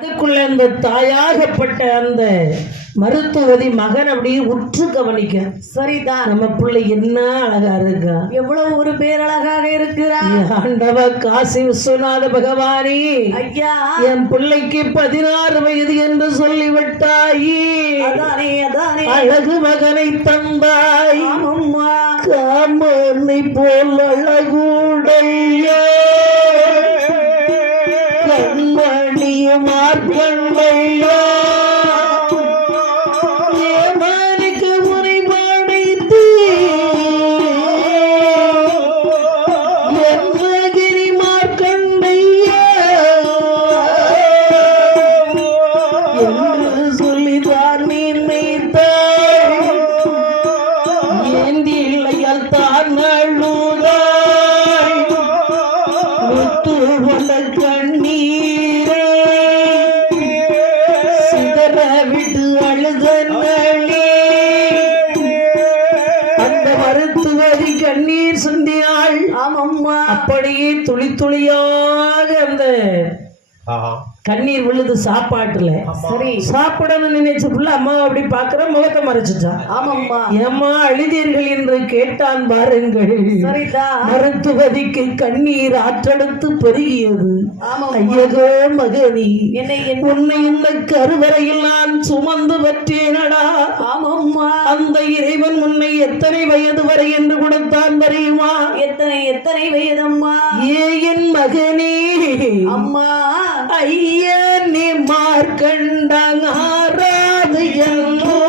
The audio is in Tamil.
அதுக்குள்ள அந்த தாயாகப்பட்ட அந்த மருத்துவதி மகன் அப்படியே உற்று கவனிக்க. சரிதான், நம்ம பிள்ளை என்ன அழகா இருக்கா, எவ்வளவு ஒரு பேரழகாக இருக்கிறார். ஆண்டவ காசி விஸ்வநாத பகவானே, ஐயா என் பிள்ளைக்கு 16 வயது என்று சொல்லிவிட்டாயே. அதானே அதானே அழகு மகனை தந்தாய். ஆமம்மா, காமனை போல் அழகுடைய கண்மணிய மார்க்கண்டையா ஏமானுக்கு முறை படைத்து என்மகிரி மார்க்கண்டையா என்று சொல்லிதான் நினைத்தாய். ஏந்தி இல்லையால் தான் அழுதாய். முத்து கொண்ட கண்ணீரே சிதற விட்டு அழுதனே. அந்த மருத்துவரி கண்ணீர் சிந்தினாள். ஆமம்மா, அப்படியே துளி துளியாக அந்த கண்ணீர் விழுது சாப்பாட்டுல. சரி, சாப்பிடணும்னு நினைச்ச புள்ள அம்மா அப்படி பாக்குற முகத்தை மறைச்சிட்டான். ஆமம்மா, ஏம்மா அழுதீர்கள் என்று கேட்டான் பாருங்கள். சரிதான், மருத்துவதிக்கு கண்ணீர் ஆற்றெடுத்து பெருகியது. ஆமம்மா, ஐயகோ மகனி, என்னை உன்னை இந்த கருவறையில் நான் சுமந்து பற்றேனடா. ஆமம்மா, அந்த இறைவன் உன்னை எத்தனை வயது வரை என்று கொடுத்தான் தெரியுமா? எத்தனை எத்தனை வயதம்மா? ஏ என் மகனே, அம்மா, ஐயனே மார்க்கண்டங்காராது என்று